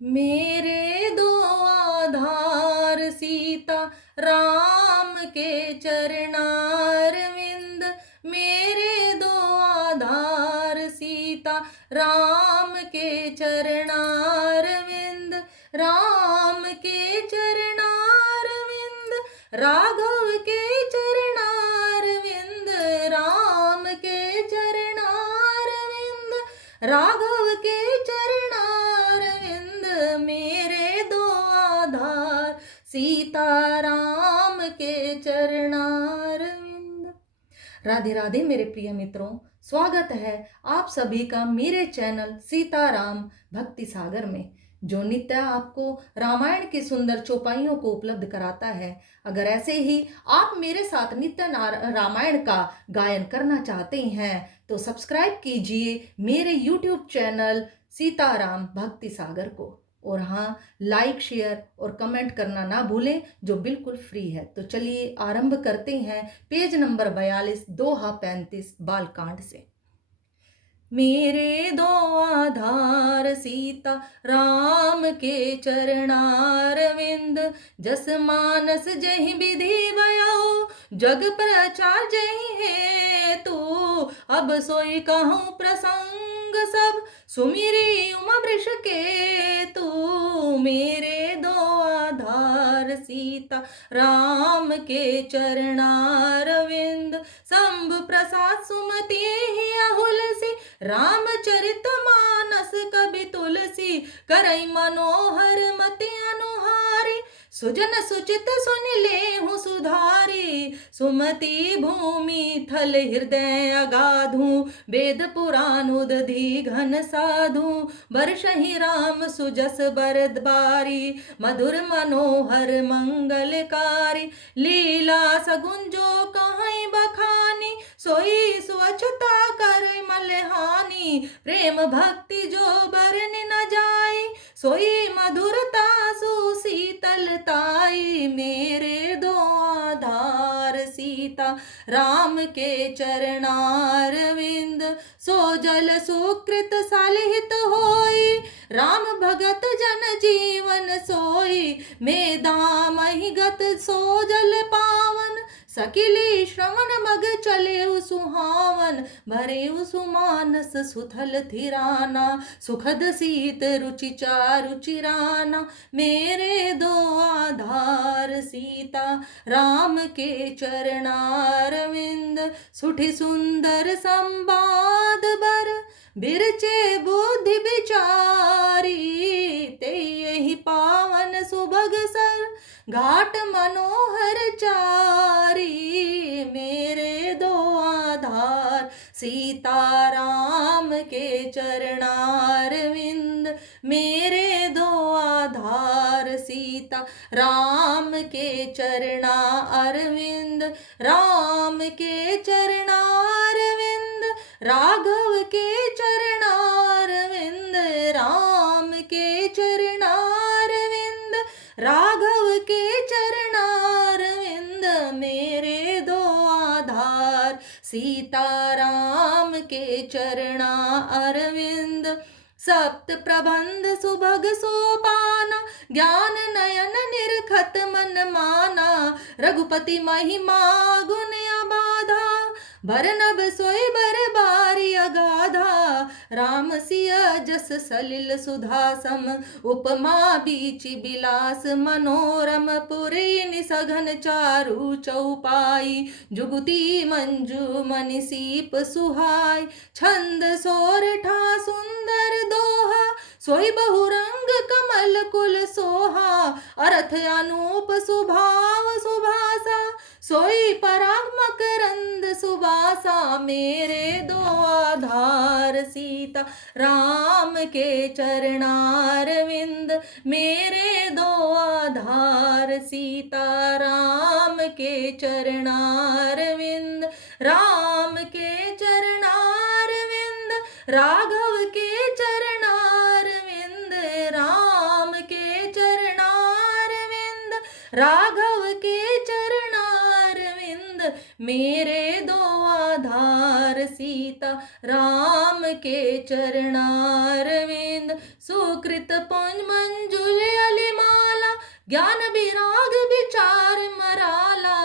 मेरे दो आधार सीता राम के चरणारविंद। मेरे दो आधार सीता राम के चरणारविंद। राम के चरणारविंद, राघव के चरणारविंद। राम के चरणारविंद, राघव के चरणारविंद। मेरे दो आधार सीताराम के चरणारविंद। राधे राधे मेरे प्रिय मित्रों, स्वागत है आप सभी का मेरे चैनल सीताराम भक्ति सागर में, जो नित्य आपको रामायण की सुंदर चौपाइयों को उपलब्ध कराता है। अगर ऐसे ही आप मेरे साथ नित्य रामायण का गायन करना चाहते हैं तो सब्सक्राइब कीजिए मेरे YouTube चैनल सीताराम भक्ति सागर को। और हाँ, लाइक शेयर और कमेंट करना ना भूलें, जो बिल्कुल फ्री है। तो चलिए आरंभ करते हैं पेज नंबर 42 दोहा 35 बालकांड से। मेरे दो आधार सीता राम के चरणारविंद। जस मानस जहि विधि भयो, जग प्रचार जहि है तू। अब सोई कहूँ प्रसंग सब, सुमिरी उमा वृष के तू। मेरे दो आधार सीता राम के चरणारविंद। शंभु प्रसाद सुमति ही अहुलसी, रामचरित मानस कवि तुलसी। करई मनोहर मति अनुहारी, सुजन सुचित सुन लेहु सुधारी। सुमति भूमि थल हृदय अगाधु, वेद पुराण उदधि घन साधु। बरसहि राम सुजस बरद बारी, मधुर मनोहर मंगलकारी। लीला सगुन जो कहीं बखानी, सोई स्वच्छता कर मलहानी। प्रेम भक्ति जो बरन न जाई, सोई मधुरता सुशीतलताई। मेरे दो आधार सीता राम के चरणारविंद। सो जल सुकृत सालिहित होई, राम भगत जन जीवन सोई। मेधा महिगत सो जल पावन, सकिली श्रवण मग चले सुहावन। भरे सुमानस सुथल थिराना, सुखद शीत रुचि चारु चिराना। मेरे दो आधार सीता राम के चरणारविंद। सुठि सुंदर संवाद बर, बिरचे बुद्धि विचारी। ते यही पावन सुभग सर, घाट मनोहर चारी। मेरे दो आधार सीताराम के चरणारविंद। मेरे दो आधार सीता राम के चरणारविंद। राम के चरणारविंद, राघव के चरणारविंद। राम के चरणारविंद, राघव के चरणारविंद। मेरे दो आधार सीताराम के चरणारविंद। सप्त प्रबंध सुभग सोपाना, ज्ञान नयन निरखत मन माना। रघुपति महिमा गुण अबाधा, भरनब सोई बर बारी अगाधा। राम सिया जस सलिल सुधा सम, उपमा बीच बिलास मनोरम। पुरी निसघन चारु चौपाई, जुगुती मंजू मनि सीप सुहाई। छंद सोरठा सुंदर दोहा, सोई बहुरंग कमल कुल सोहा। अर्थ अनूप सुभाव सुभासा, सोई पराग मकरंद सुबासा। मेरे दो आधार सीता राम के चरणारविंद। मेरे दो आधार सीता राम के चरणारविंद। राम के चरणारविंद, राघव के चरणारविंद। राम के चरणारविंद, राघव के चरणारविंद। मेरे दो आधार सीता राम के चरणारविंद। सुकृत पुंज मंजुल अलिमाला, ज्ञान विराग विचार मराला,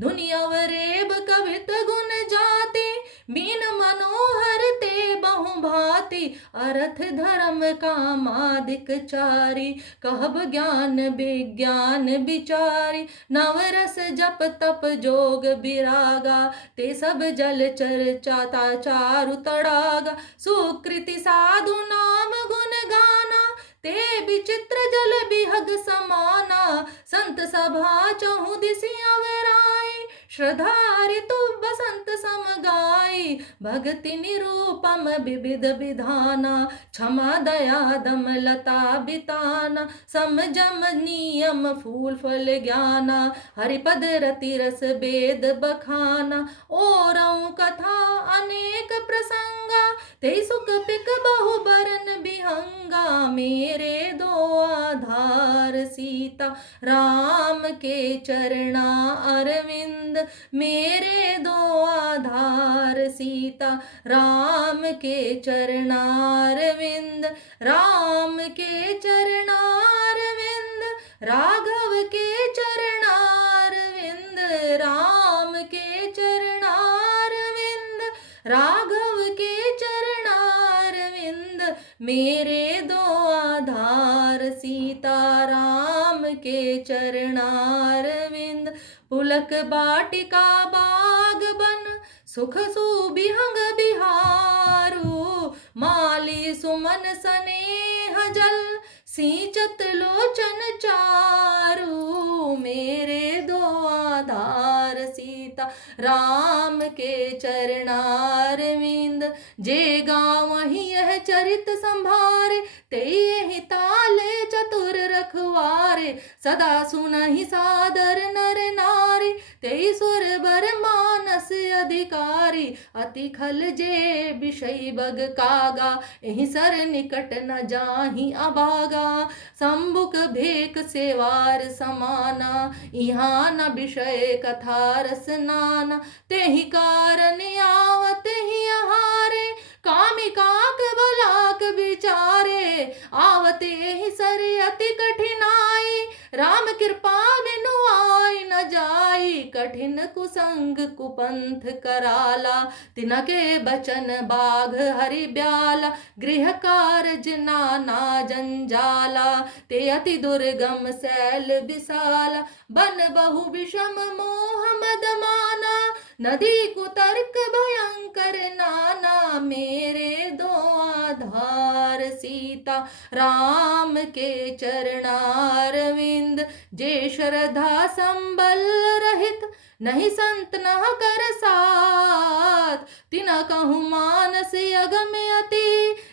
धुनि अवरेब कवित गुण जाति, मीन मनोहर ते बहु भांति, अर्थ धर्म कामादिक चारि, कहब ज्ञान विज्ञान विचारी, नवरस जप तप जोग विरागा, ते सब जल चर्चा चारु तड़ागा, सुकृति साधु नाम गुण गाना, ते विचित्र जल बिहग समाना, संत सभा चहु दिसि अवराई, श्रद्धा ऋतु बसंत सम गाई, भक्ति निरूपम विविध विधाना, क्षमा दया दम लता बिताना, समजम नियम फूल फल ज्ञाना, हरिपद रति रस वेद बखाना, ओरऊ कथा अनेक प्रसंगा, ते सुख पिक बहु बरन बिहंगा, मेरे दो आधार सीता राम के चरणा अरविंद, मेरे दो आधार सीता राम के चरणारविंद, राम के चरणारविंद, राघव के चरणारविंद, राम के चरणारविंद, राघव के चरणारविंद, मेरे दो आधार सीता राम के चरणारविंद, पुलक बाटिका बाग बन सुख सुबिहंग बिहारू, माली सुमन स्नेह जल सिंचत लोचन चारू, मेरे दो आधार सीता राम के चरणारविंद, जे गाँव ही यह चरित संभारे, ते ही ताले चतुर रखवारे, सदा सुनहि सादर नर नारी, ते सुर बर मानस अधिकारी, अति खल जे विषय बग कागा, एहि सर निकट न जाहि अभागा, संबुक भेक सेवार समाना, यहाँ न विषय कथा रस नाना, तेहि कारण आवत ही आहारे, कामिकाक बलाक विचारे, आवते ही सर अति कठिनाई, राम कृपा बिनु आय न जाई, कठिन कुसंग कुपंथ कराला, तिनके बचन बाघ हरि ब्याला, गृह कारज नाना जंजाला, ते अति दुर्गम सैल विशाला, बन बहु विषम मोह मद माना, नदी कुतर्क भयंकर नाना, मेरे दो आधार सीता राम के चरणारविंद, जे श्रद्धा संबल रहित नहीं संत न कर साथ, तिना कहूँ मानस अगम अति,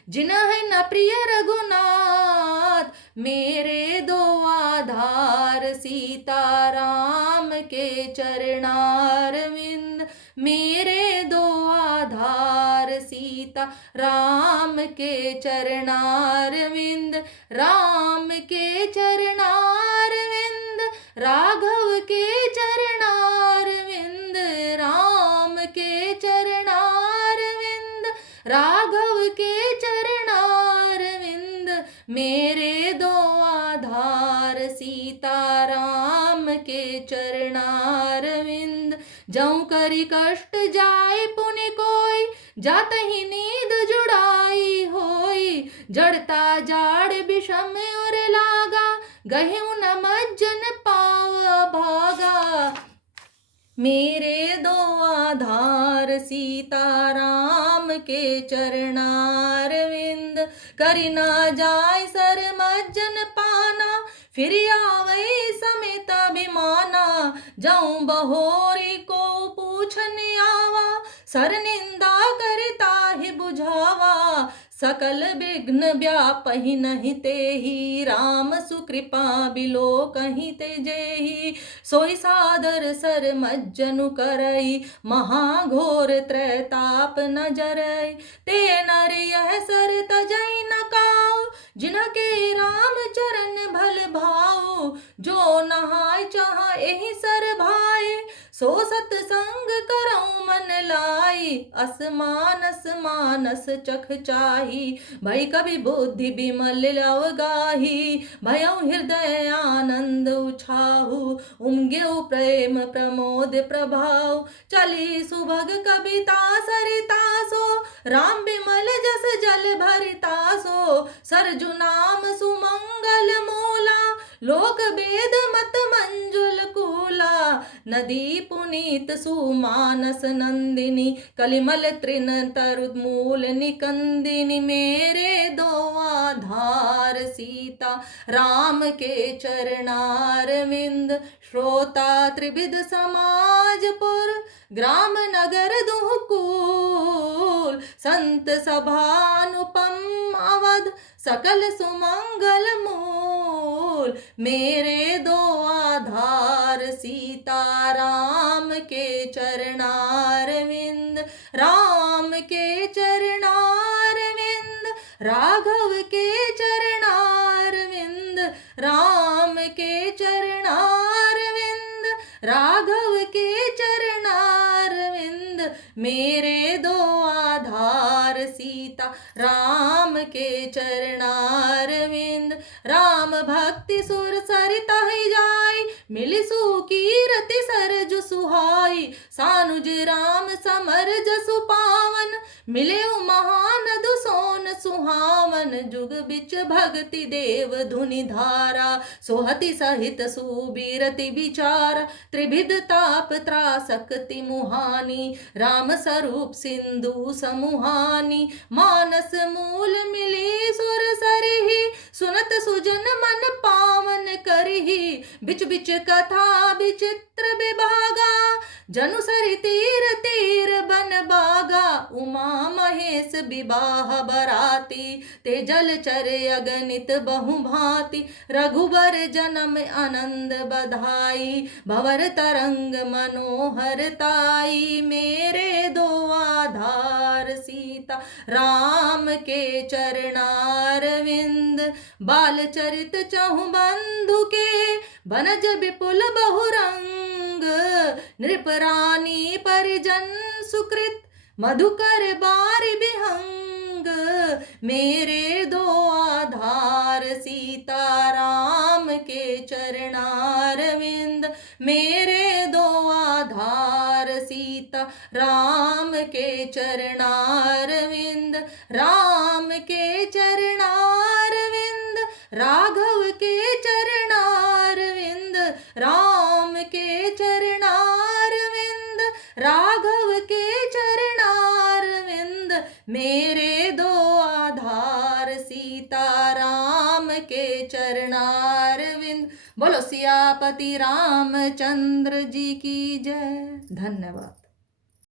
जिन्ह न प्रिय रघुनाथ, मेरे दो आधार सीता राम के चरणारविंद, मेरे दो आधार सीता राम के चरणारविंद, राम के चरणारविंद, राघव के चरणारविंद, राम के चरणारविंद, राघव के चरणारविंद, मेरे दो आधार सीता राम के चरणारविंद, जऊं करी कष्ट जाए पुनि कोई, जात ही नींद जुड़ाई होई, जड़ता जाड़ विषम और लागा, गहेउ न मज्जन पाव भागा, मेरे दो आधार सीता राम के चरणारविंद, करि ना जाय सर मज्जन पाना, फिर आवै समेत अभिमाना, जाऊं बहोरी को पूछने आवा, सर निंदा करता ही बुझावा, सकल विघ्न व्यापहि नहीं तेहि, राम सुकृपा बिलो कहीं ते जेहि, सोई सादर सर मज्जनु करई, महाघोर त्रैताप न जरई, ते नर यह सर तजई न काऊ, जिनके राम चरण भल भाऊ, जो नहाय चाह एहि सर भाए, सो सतसंग करऊँ मन लाई, असमानस मानस चख चाही। भई कवि बुद्धि विमल अवगाही, भयउ हृदय आनंद उछाहु। उमगेउ प्रेम प्रमोद प्रभाव, चली सुभग कविता सरिता सो। राम विमल जस जल भरिता सो, सरजु नाम सुमंगल मूला। लोक वेद मत मंजुल कूला, नदी पुनीत सुमानस नंदिनी। कलिमल तृण तरु मूल निकंदिनी, मेरे दो आधार सीता राम के चरणारविंद। श्रोता त्रिविध समाजपुर, ग्राम नगर दुहकूल। संत सभानुपम अवध, सकल सुमंगल मूल। मेरे दो आधार सीता राम के चरणारविंद। राम के चरणारविंद, राघव के चरणारविंद। राम के चरणारविंद, राघव के चरणारविंद। मेरे दो आधार सीता राम के चरणारविंद। राम भक्ति सुर सरिता ही जाई, मिली सुकीरति सरजु सुहाई। सानुज राम समर जसु पावन, मिले महानदु सोन सुहावन। जुग बिच भक्ति देव धुनि धारा, सोहति सहित सुबीरति विचारा। त्रिविध ताप त्रासक्ति मुहानी, राम स्वरूप सिंधु समुहानी। मानस मूल मिली सुर सरिही, सुनत सुजन मन पावन करिही। बिच बिच कथा विचित्र विभागा, जनु सरि तीर तीर बन बागा। उमा महेश विवाह बराती, ते जलचर अगणित बहु भांति। रघुबर जन्म आनंद बधाई, भंवर तरंग मनोहरताई। मेरे दो आधार सीता राम के चरणारविंद। बाल चरित चहु बंधु के, बनज विपुल बहुरंग। नृपरानी परिजन सुकृत, मधुकर बारि विहंग। मेरे दो आधार सीता राम के चरणारविंद। मेरे दो आधार सीता राम के चरणारविंद। राम के चरणारविंद, राघव के चरणारविंद। राम के चरणारविंद, राघव के चरणारविंद। मेरे दो आधार सीता राम के चरणारविंद। बोलो सियापति रामचंद्र जी की जय। धन्यवाद।